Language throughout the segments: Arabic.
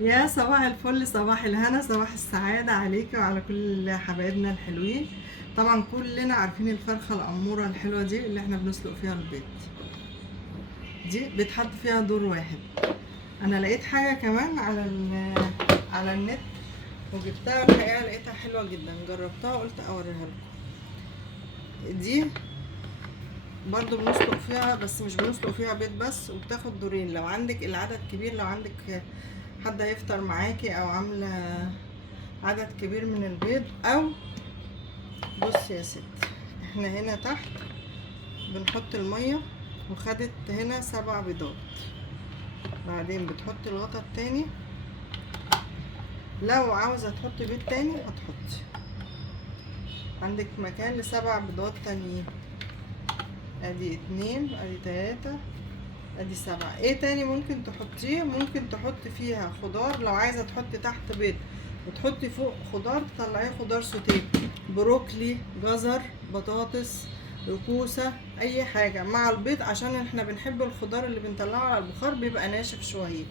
يا صباح الفل، صباح الهنا، صباح السعادة عليكي وعلى كل حبايبنا الحلوين. طبعا كلنا عارفين الفرخة الأمورة الحلوة دي اللي احنا بنسلق فيها البيض. دي بيتحط فيها دور واحد. انا لقيت حاجة كمان على النت وجبتها، الحقيقة لقيتها حلوة جدا، جربتها قلت اوريها لكم. دي برضو بنسلق فيها، بس مش بنسلق فيها بيض بس، وبتاخد دورين لو عندك العدد كبير، لو عندك حد هيفطر معاكي او عاملة عدد كبير من البيض. او بص يا ست، احنا هنا تحت بنحط المية، وخدت هنا 7 بيضات، بعدين بتحط الغطا التاني، لو عاوزة تحطي بيض تاني هتحطي، عندك مكان ل7 بيضات تانيين. ادي 2، ادي 3، ادي 7. ايه تاني ممكن تحطيه؟ ممكن تحطي فيها خضار، لو عايزة تحطي تحت بيض وتحطي فوق خضار تطلعيه خضار سوتيه، بروكلي، جزر، بطاطس، كوسة، اي حاجة مع البيض، عشان احنا بنحب الخضار اللي بنطلعه على البخار بيبقى ناشف شوية.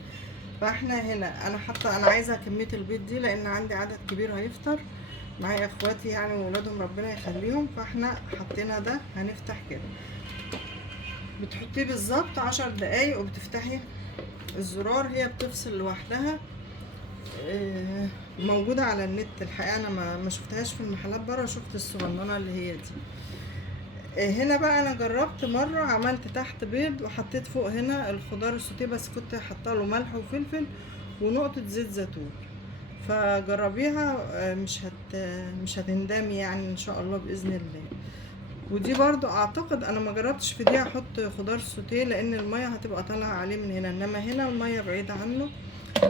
فاحنا هنا انا عايزة كمية البيض دي لان عندي عدد كبير هيفطر معايا، اخواتي يعني وولادهم ربنا يخليهم، فاحنا حطينا ده. هنفتح كده، بتحطيه بالظبط 10 دقايق وبتفتحي الزرار، هي بتفصل لوحدها. موجودة على النت الحقيقة، انا ما شفتهاش في المحلات بره، شفت الصغننة اللي هي دي. هنا بقى انا جربت مرة، عملت تحت بيض وحطيت فوق هنا الخضار السوتيه، بس كنت حاطه له ملح وفلفل ونقطة زيت زيتون. فجربيها، مش هتندمي يعني ان شاء الله باذن الله. ودي برضو اعتقد انا ما جربتش في دي احط خضار سوتيه، لان المية هتبقى طالعة عليه من هنا، انما هنا المية بعيدة عنه.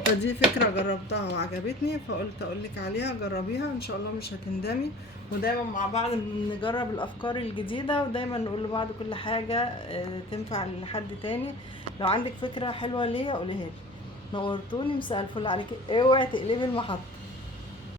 فدي فكرة جربتها وعجبتني، فقلت اقولك عليها جربيها ان شاء الله مش هتندمي. ودايما مع بعض نجرب الافكار الجديدة، ودايما نقول لبعض كل حاجة تنفع لحد تاني. لو عندك فكرة حلوة ليا قوليها لي. نورتوني، مساء الفل عليكي، اوعي تقلبي المحطة.